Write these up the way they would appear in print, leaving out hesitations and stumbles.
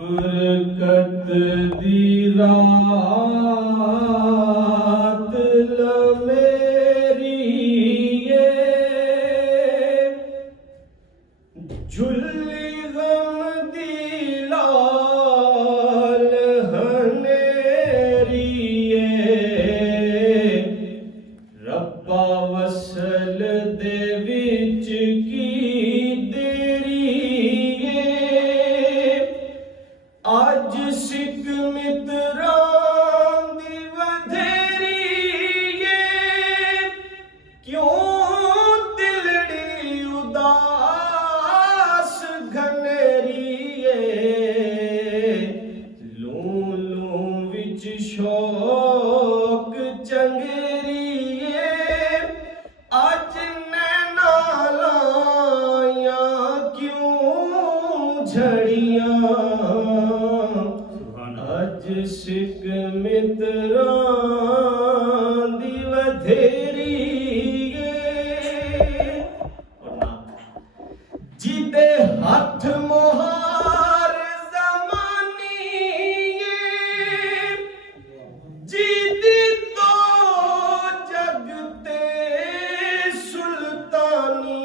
बरकत दी रात लमेरी ये झुल्ली गम दी लाल हनेरी ये रब्बा वसल दे विच की देरी ये आज सिख मित्रां दी वधेरी ये क्यों दिलड़ी उदास घनेरी ये लूं लूं विच शौक चंगेरी ये आज नैना लायां क्यों झड़ियां अज सिख मित्रां दी वधेरी जिदे हथ मोहार ज़मानी जिदी तो जगते सुल्तानी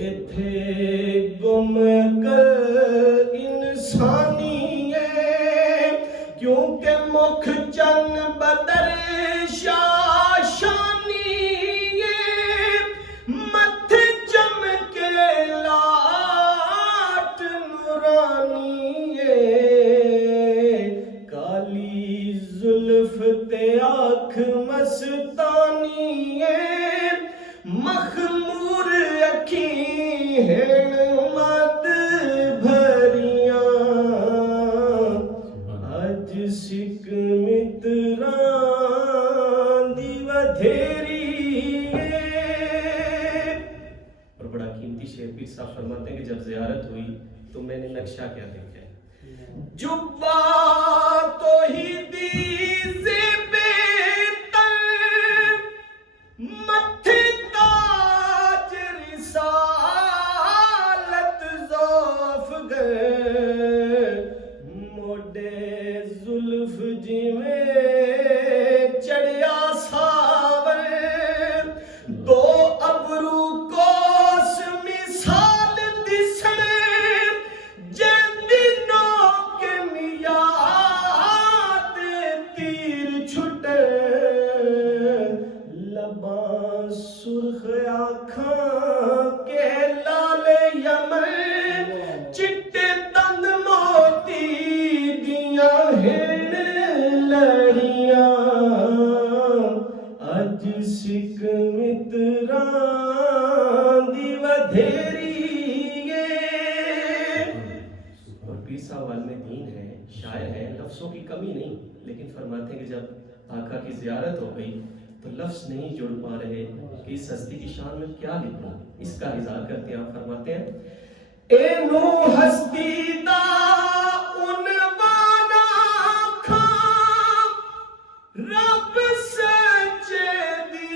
इथे गुम कर इंसानी क्योंकि मुख चन बदर शाशानी मथे चमके लाट नूरानी काली जुल्फ ते आँख मस्तानी मखमूर अखी हेण मद भरियां अज सिख मित्रां दी वधेरी और बड़ा कीमती शेर पीर साहब फरमाते हैं कि जब ज़ियारत हुई तो मैंने नक्शा क्या देखा जुब्बा तो ही दी ज़ेबे तर मथे ताज रिसालत ज़ौफ गए मोडे जुल्फ जिमें चढ़िया सावर दो अबरू कोस मिसाल दिसने जंदिनों के मियाद तीर छुटे लबा सुर्ख आँखां के लाले यमन चिट्टे दंद मोती दिया हेण लड़ियां अज सिख मित्रां दी वधेरी और पीर साहब वाले दीन है शायर है लफ्ज़ों की कमी नहीं लेकिन फरमाते हैं कि जब आका की ज़ियारत हो गई तो लफ्ज़ नहीं जुड़ पा रहे कि इस हस्ती की शान में क्या लिखूं इसका इज़हार करते हैं आप फरमाते हैं ए नो हस्ती दा उनवाना खां रब सच्चे दी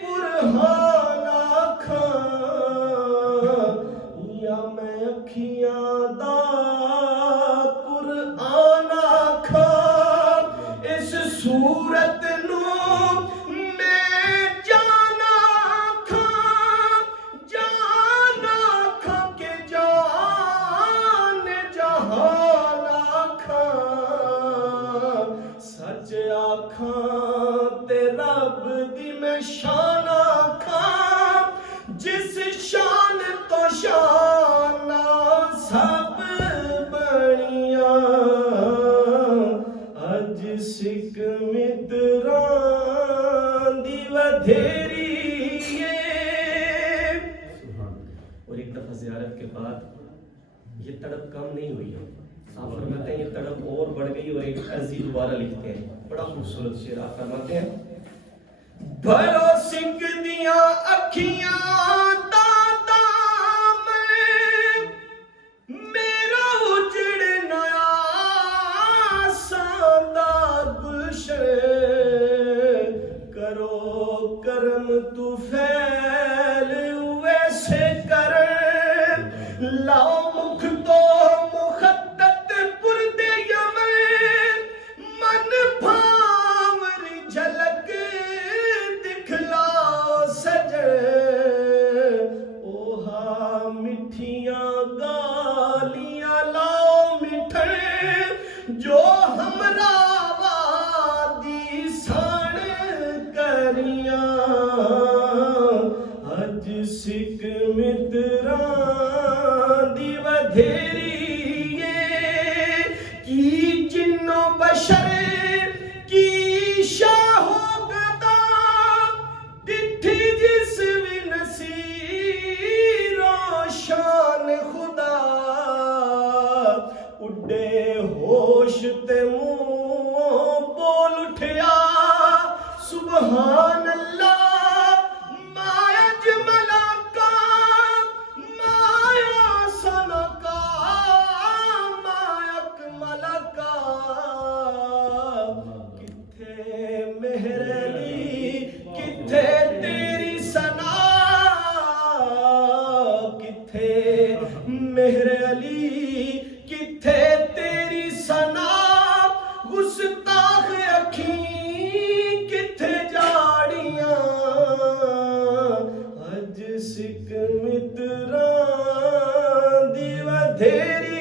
पुरहाना खां या मैं अखियां दा कुरआना खां इस सूरत नू मैं जाना खां के जान जहाना खां सच आखां ते रब दी मैं शान आखां जिस शान तो शाना सब बनियां अज सिख मित्रां दी वधेरी और एक दफा ज़ियारत के बाद ये तड़प कम नहीं हुई है आप फरमाते हैं ये तड़प और बढ़ गई और एक अर्जी दोबारा लिखते हैं बड़ा खूबसूरत शेर आप फरमाते हैं भरो सिख दियां अखियां दादा मेरा उजड़ नया सांदा गुलशन करो करम तू फैल वैसे कर लाओ मुख तो मुखद्दत पुरदे यमन मन भावरी झलक दिखलाओ सजन ओहा मिठियां गालियां लाओ मिठन जो हमरा वादी साण करियां अज सिक मित्रां दी वधेरी की जिन्नो बशर की शाहो गदा डिठी जिस भी नसीरो शान खुदा उड्डे होश ते मुंह बोल उठया सुबहान अल्लाह माया जमला का माया सना का मायक मलका किथे मेहरली किथे तेरी सना किथे मेहर अली किथे तेरी सना गुस्ताख अखी किथे जाड़ियां अज सिक मित्रां दी वधेरी